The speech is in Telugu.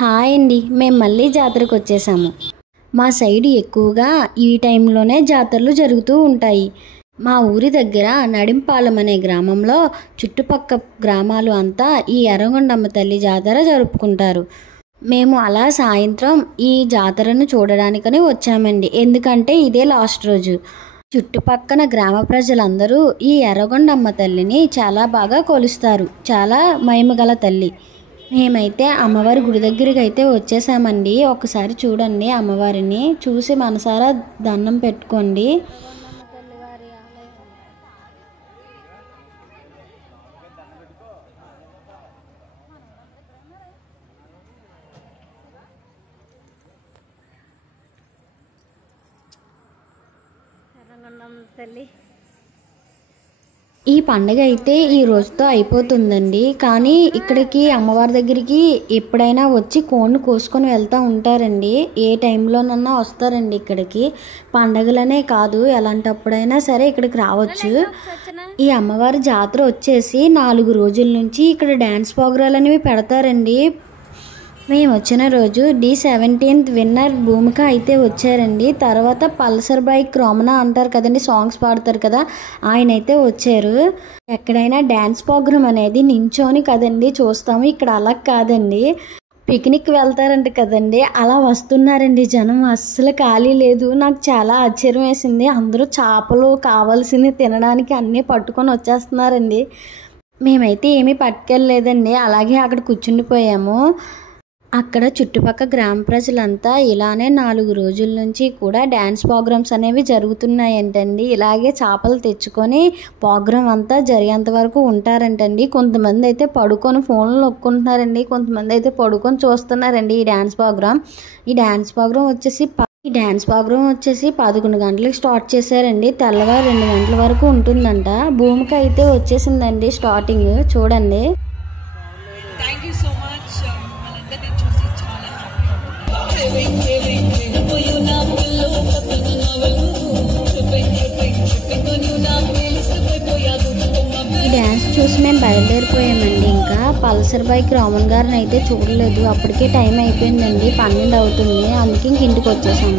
హాయ్ అండి, మేము మళ్ళీ జాతరకు వచ్చేసాము. మా సైడ్ ఎక్కువగా ఈ టైంలోనే జాతరలు జరుగుతూ ఉంటాయి. మా ఊరి దగ్గర నడింపాలెం అనే గ్రామంలో చుట్టుపక్క గ్రామాలు అంతా ఈ ఎర్రగొండమ్మ తల్లి జాతర జరుపుకుంటారు. మేము అలా సాయంత్రం ఈ జాతరను చూడడానికని వచ్చామండి. ఎందుకంటే ఇదే లాస్ట్ రోజు. చుట్టుపక్కన గ్రామ ప్రజలందరూ ఈ ఎర్రగొండమ్మ తల్లిని చాలా బాగా కొలుస్తారు. చాలా మహిమగల తల్లి. మేమైతే అమ్మవారి గుడి దగ్గరికి అయితే వచ్చేసామండి. ఒకసారి చూడండి, అమ్మవారిని చూసి మనసారా దండం పెట్టుకోండి. తల్లి ఈ పండుగ అయితే ఈ రోజుతో అయిపోతుందండి. కానీ ఇక్కడికి అమ్మవారి దగ్గరికి ఎప్పుడైనా వచ్చి కోడిని కోసుకొని వెళ్తూ ఉంటారండి. ఏ టైంలోనన్నా వస్తారండి ఇక్కడికి. పండగలనే కాదు, ఎలాంటప్పుడైనా సరే ఇక్కడికి రావచ్చు. ఈ అమ్మవారి జాతర వచ్చేసి 4 రోజుల నుంచి ఇక్కడ డ్యాన్స్ ప్రోగ్రాలు అనేవి పెడతారండి. మేము వచ్చిన రోజు D17 విన్నర్ భూమిక అయితే వచ్చారండి. తర్వాత పల్సర్ బైక్ రోమనా అంటారు కదండి, సాంగ్స్ పాడతారు కదా, ఆయన అయితే వచ్చారు. ఎక్కడైనా డ్యాన్స్ ప్రోగ్రామ్ అనేది నించోని కదండి చూస్తాము, ఇక్కడ అలా కాదండి. పిక్నిక్ వెళ్తారంట కదండి, అలా వస్తున్నారండి జనం. అస్సలు ఖాళీ లేదు. నాకు చాలా ఆశ్చర్యం వేసింది. అందరూ చేపలు కావాల్సింది తినడానికి అన్నీ పట్టుకొని వచ్చేస్తున్నారండి. మేమైతే ఏమీ పట్టుకెళ్ళలేదండి, అలాగే అక్కడ కూర్చుండిపోయాము. అక్కడ చుట్టుపక్కల గ్రామ ప్రజలంతా ఇలానే 4 రోజుల నుంచి కూడా డ్యాన్స్ ప్రోగ్రామ్స్ అనేవి జరుగుతున్నాయంటండి. ఇలాగే చేపలు తెచ్చుకొని ప్రోగ్రామ్ అంతా జరిగేంత వరకు ఉంటారంటండి. కొంతమంది అయితే పడుకొని ఫోన్లు నొక్కుంటున్నారండి, కొంతమంది అయితే పడుకొని చూస్తున్నారండి ఈ డ్యాన్స్ ప్రోగ్రామ్. ఈ డ్యాన్స్ ప్రోగ్రామ్ వచ్చేసి 11 గంటలకు స్టార్ట్ చేశారండి. తెల్లవారు 2 గంటల వరకు ఉంటుందంట. భూమికి అయితే వచ్చేసిందండి స్టార్టింగ్. చూడండి. ఈ డ్యాన్స్ చూసి మేము బయలుదేరిపోయామండి. ఇంకా పల్సర్ బైక్ రామన్ గారిని అయితే చూడలేదు. అప్పటికే టైం అయిపోయిందండి, 12 అవుతుంది. అందుకే ఇంక ఇంటికి వచ్చేసాము.